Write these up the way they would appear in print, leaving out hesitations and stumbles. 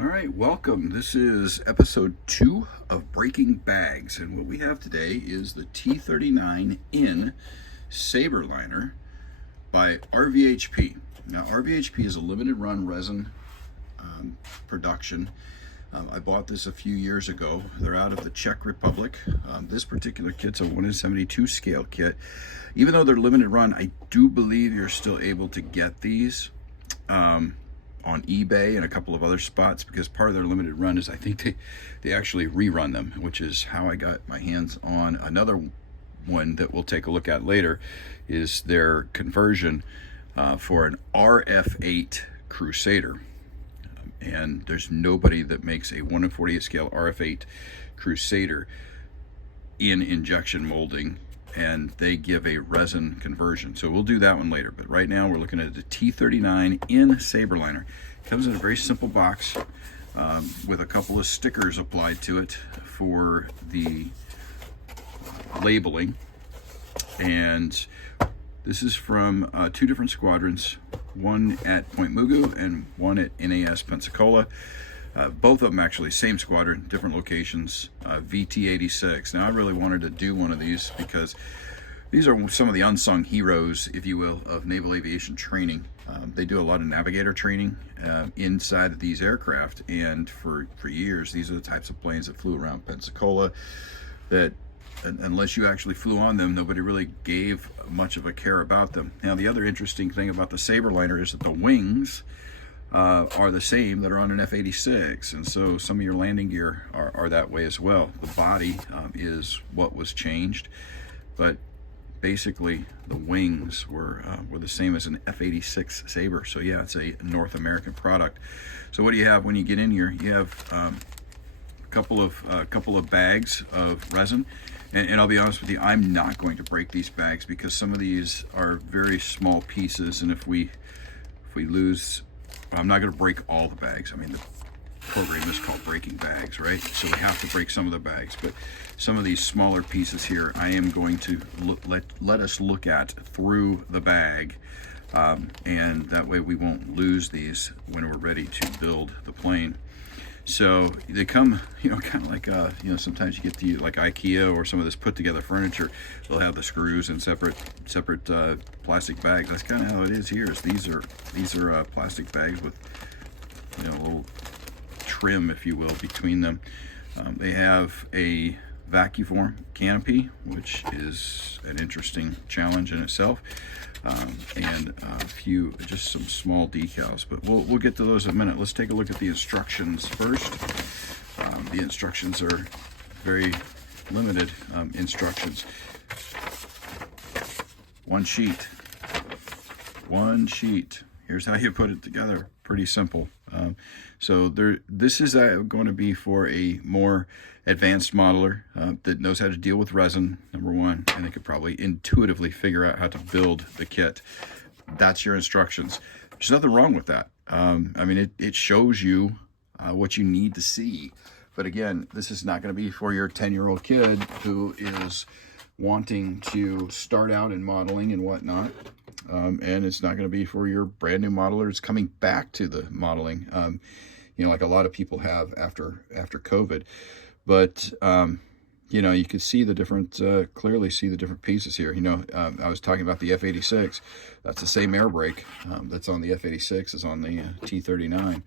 All right, welcome. This is episode 2 of Breaking Bags, and what we have today is the T-39 in Saberliner by RVHP. Now, RVHP is a limited run resin production. I bought this a few years ago. They're out of the Czech Republic. This particular kit's a 1:72 scale kit. Even though they're limited run, I do believe you're still able to get these on eBay and a couple of other spots, because part of their limited run is I think they actually rerun them, which is how I got my hands on another one that we'll take a look at later, is their conversion for an RF8 Crusader. And there's nobody that makes a 1/48 scale RF8 Crusader in injection molding, and they give a resin conversion. So we'll do that one later, but right now we're looking at the T-39 in Saberliner. It comes in a very simple box with a couple of stickers applied to it for the labeling. And this is from 2 different squadrons, one at Point Mugu and one at NAS Pensacola. Both of them actually same squadron, different locations, VT-86. Now I really wanted to do one of these because these are some of the unsung heroes, if you will, of naval aviation training. They do a lot of navigator training inside of these aircraft, and for years these are the types of planes that flew around Pensacola that unless you actually flew on them, nobody really gave much of a care about them. Now, the other interesting thing about the Saberliner is that the wings are the same that are on an F-86, and so some of your landing gear are that way as well. The body is what was changed, but basically the wings were the same as an F-86 Saber. So yeah, it's a North American product. So what do you have when you get in here? You have a couple of bags of resin. And I'll be honest with you, I'm not going to break these bags because some of these are very small pieces, and if we lose, I'm not going to break all the bags. I mean, the program is called Breaking Bags, right? So we have to break some of the bags, but some of these smaller pieces here, I am going to let us look at through the bag, and that way we won't lose these when we're ready to build the plane. So they come, kind of like, sometimes you get to like IKEA or some of this put together furniture. They'll have the screws in separate plastic bags. That's kind of how it is here. Is these are plastic bags with, a little trim, if you will, between them. They have a vacuform canopy, which is an interesting challenge in itself. And just some small decals, but we'll get to those in a minute. Let's take a look at the instructions first. The instructions are very limited instructions. One sheet. Here's how you put it together. Pretty simple. So this is going to be for a more advanced modeler that knows how to deal with resin, number one, and they could probably intuitively figure out how to build the kit. That's your instructions. There's nothing wrong with that. I mean, it shows you what you need to see. But again, this is not going to be for your 10-year-old kid who is wanting to start out in modeling and whatnot. And it's not going to be for your brand new modelers coming back to the modeling, like a lot of people have after COVID. But you can see the different, clearly see the different pieces here. I was talking about the F-86. That's the same air brake that's on the F-86 as on the T-39.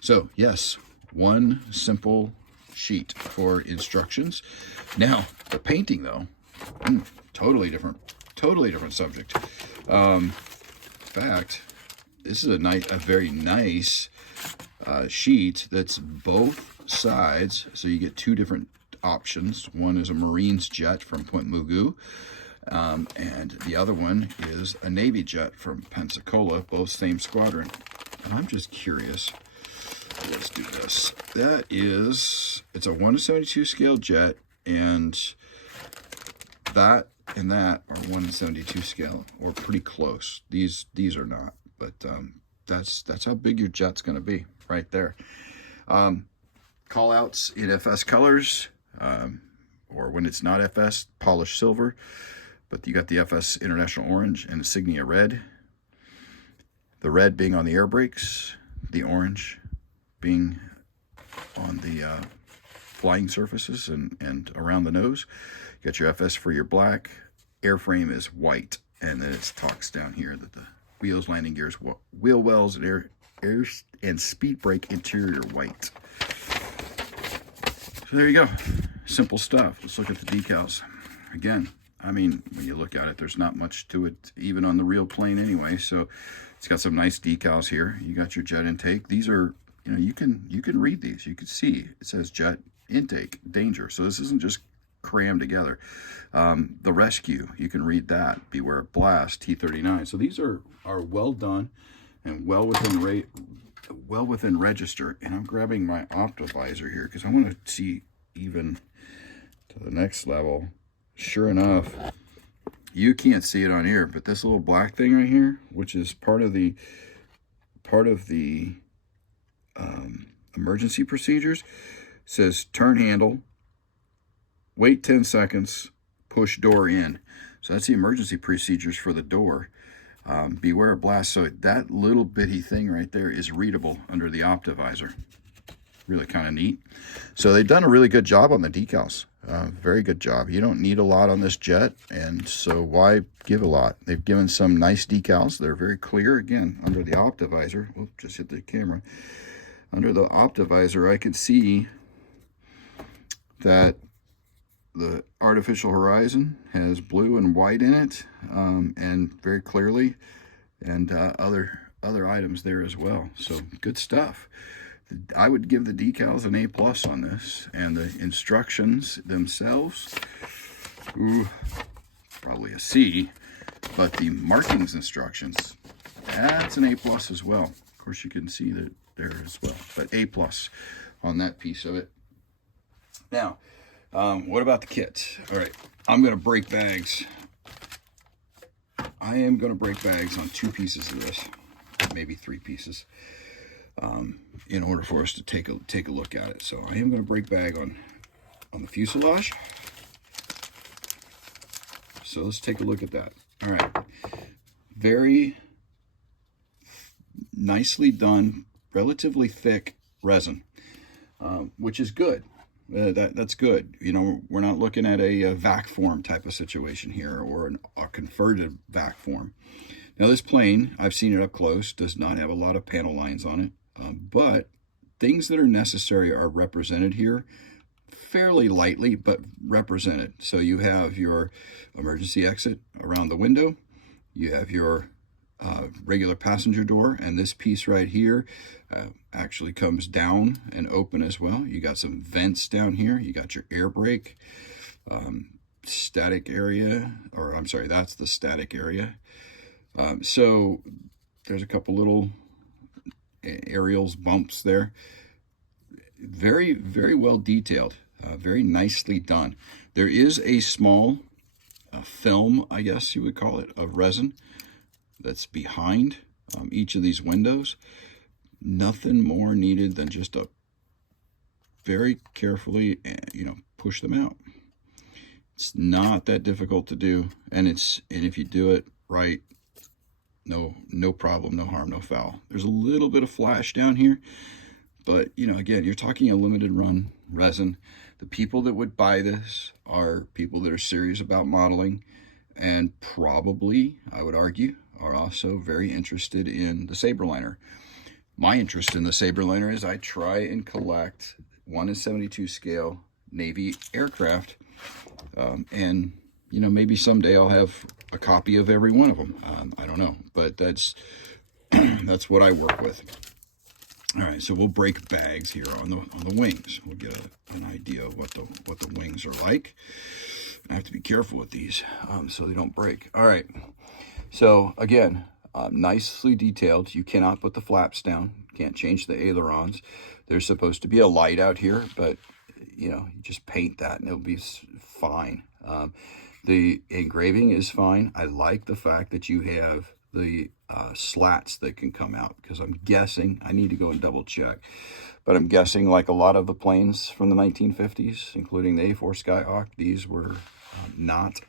So yes, one simple sheet for instructions. Now the painting, though, totally different subject. In fact, this is a very nice sheet that's both sides, so you get 2 different options. One is a Marines jet from Point Mugu, and the other one is a Navy jet from Pensacola, both same squadron. And I'm just curious. Let's do this. It's a 1:72 scale jet, and that and that are 1:72 scale, or pretty close. These are not, but that's how big your jet's going to be right there. Call outs in FS colors, or when it's not FS, polished silver, but you got the FS International Orange and Insignia Red. The red being on the air brakes, the orange being flying surfaces and around the nose. You got your FS for your black. Airframe is white, and then it talks down here that the wheels, landing gears, wheel wells, and air and speed brake interior white. So there you go. Simple stuff. Let's look at the decals. Again, I mean, when you look at it, there's not much to it, even on the real plane anyway. So it's got some nice decals here. You got your jet intake. These are, you know, you can read these. You can see it says jet intake, danger. So this isn't just crammed together. The rescue, you can read that. Beware of blast, T-39. So these are well done and well within register. And I'm grabbing my optivisor here because I want to see even to the next level. Sure enough, you can't see it on here, but this little black thing right here, which is part of the emergency procedures, says turn handle, wait 10 seconds, push door in. So that's the emergency procedures for the door. Beware of blast. So that little bitty thing right there is readable under the optivisor. Really kind of neat. So they've done a really good job on the decals. Very good job. You don't need a lot on this jet, and so why give a lot? They've given some nice decals. They're very clear. Again, under the optivisor. Oops, just hit the camera. Under the optivisor, I can see that the artificial horizon has blue and white in it, and very clearly, and other items there as well. So good stuff. I would give the decals an A+ on this, and the instructions themselves, probably a C, but the markings instructions, that's an A+ as well. Of course, you can see that there as well, but A+ on that piece of it. Now, what about the kit? All right, I'm going to break bags. I am going to break bags on 2 pieces of this, maybe 3 pieces. In order for us to take a look at it. So I am going to break bag on the fuselage. So let's take a look at that. All right, very nicely done, relatively thick resin, which is good. That's good. You know, we're not looking at a vac form type of situation here, or a converted vac form. Now this plane, I've seen it up close, does not have a lot of panel lines on it. But things that are necessary are represented here fairly lightly, but represented. So you have your emergency exit around the window. You have your regular passenger door, and this piece right here actually comes down and open as well. You got some vents down here. You got your air brake, static area, or I'm sorry, that's the static area. So there's a couple little aerials, bumps there. Very, very well detailed, very nicely done. There is a small film, I guess you would call it, of resin that's behind each of these windows. Nothing more needed than just a very carefully, push them out. It's not that difficult to do, and if you do it right, no problem, no harm, no foul. There's a little bit of flash down here, but again, you're talking a limited run resin. The people that would buy this are people that are serious about modeling, and probably, I would argue, are also very interested in the Saberliner. My interest in the Saberliner is I try and collect 1:72 scale Navy aircraft, and maybe someday I'll have a copy of every one of them. I don't know, but that's that's what I work with. All right, so we'll break bags here on the wings. We'll get an idea of what the wings are like. I have to be careful with these so they don't break. All right, so again, nicely detailed. You cannot put the flaps down. Can't change the ailerons. There's supposed to be a light out here, but you just paint that and it'll be fine. The engraving is fine. I like the fact that you have the slats that can come out, because I'm guessing, I need to go and double check, but I'm guessing like a lot of the planes from the 1950s, including the A4 Skyhawk, these were not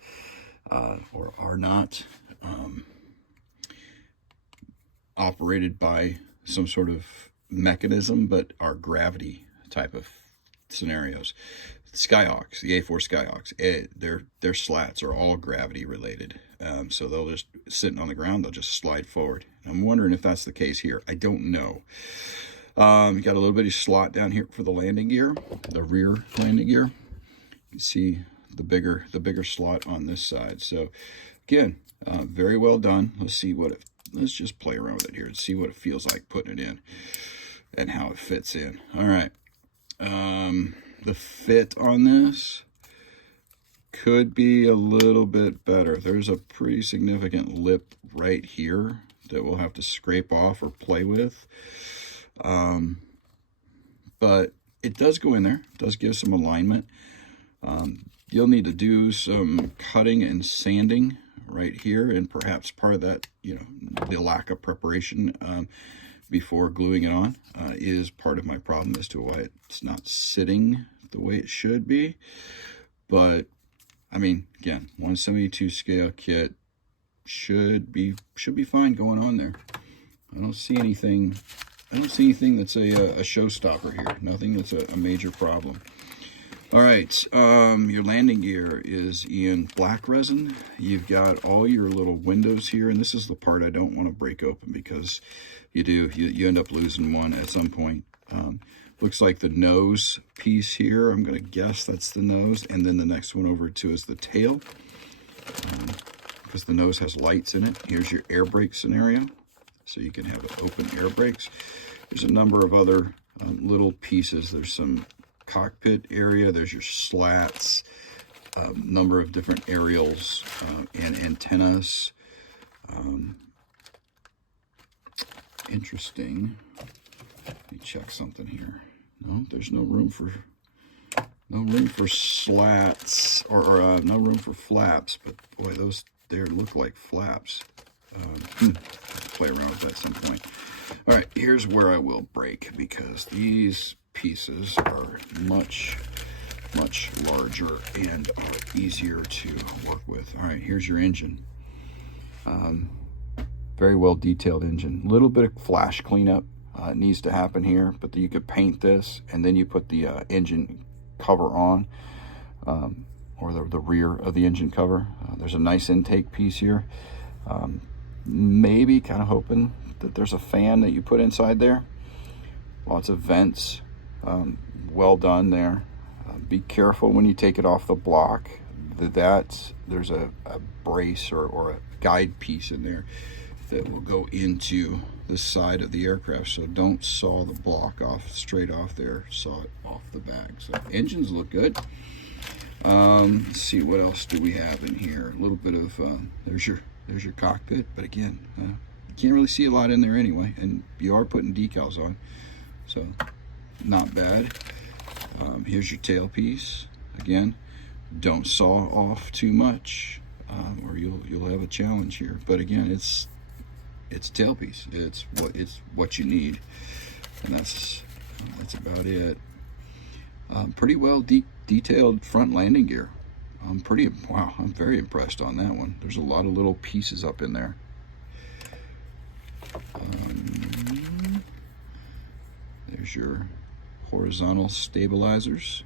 or are not operated by some sort of mechanism, but are gravity type of scenarios. Skyhawks, the A4 Skyhawks, their slats are all gravity related. So they'll just, sitting on the ground, they'll just slide forward. I'm wondering if that's the case here. I don't know. You got a little bitty slot down here for the landing gear, the rear landing gear. You see the bigger slot on this side. So again, very well done. Let's just play around with it here and see what it feels like putting it in and how it fits in. All right. The fit on this could be a little bit better. There's a pretty significant lip right here that we'll have to scrape off or play with. But it does go in there. It does give some alignment. You'll need to do some cutting and sanding right here, and perhaps part of that, the lack of preparation before gluing it on is part of my problem as to why it's not sitting the way it should be. But I mean, again, 172 scale kit should be fine going on there. I don't see anything that's a showstopper here. Nothing that's a major problem. All right, your landing gear is in black resin. You've got all your little windows here, and this is the part I don't want to break open because you end up losing one at some point. Looks like the nose piece here, I'm going to guess that's the nose, and then the next one over to is the tail, because the nose has lights in it. Here's your air brake scenario, so you can have open air brakes. There's a number of other little pieces. There's some cockpit area, there's your slats, number of different aerials and antennas. Interesting. Let me check something here. No, there's no room for slats or no room for flaps, but boy, those there look like flaps. Play around with that at some point. All right, here's where I will break, because these pieces are much larger and are easier to work with. All right, here's your engine. Very well detailed engine. A little bit of flash cleanup needs to happen here, but you could paint this and then you put the engine cover on, or the rear of the engine cover. There's a nice intake piece here. Maybe kind of hoping that there's a fan that you put inside there. Lots of vents. Well done there. Be careful when you take it off the block. There's a brace or a guide piece in there that will go into the side of the aircraft. So don't saw the block off straight off there. Saw it off the back. So engines look good. Let's see, what else do we have in here? A little bit of there's your cockpit, but again, you can't really see a lot in there anyway, and you are putting decals on, so not bad. Here's your tailpiece. Again, don't saw off too much, or you'll have a challenge here. But again, it's tailpiece. It's what you need, and that's about it. Pretty well detailed front landing gear. I'm very impressed on that one. There's a lot of little pieces up in there. There's your horizontal stabilizers.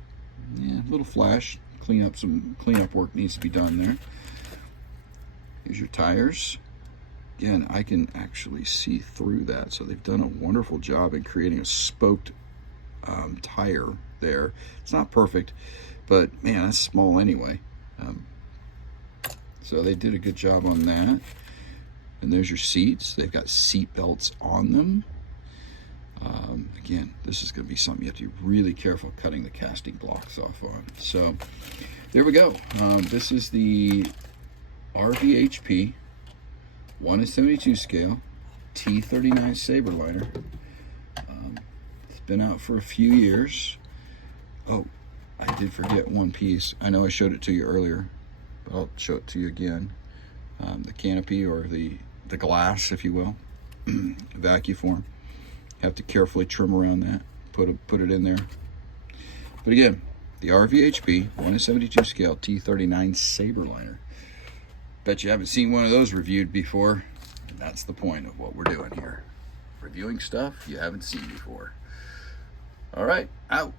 Yeah, little flash. Cleanup work needs to be done there. Here's your tires. Again, I can actually see through that, so they've done a wonderful job in creating a spoked tire there. It's not perfect, but man, that's small anyway. So they did a good job on that. And there's your seats. They've got seat belts on them. Again, this is going to be something you have to be really careful cutting the casting blocks off on. So there we go. This is the RVHP 1/72 scale T-39 Saberliner. It's been out for a few years. Oh, I did forget one piece. I know I showed it to you earlier, but I'll show it to you again. The canopy, or the glass, if you will, vacuform. Have to carefully trim around that, put it in there. But again, the RVHP 1/72 scale T-39 Saberliner. Bet you haven't seen one of those reviewed before. And that's the point of what we're doing here. Reviewing stuff you haven't seen before. All right, out.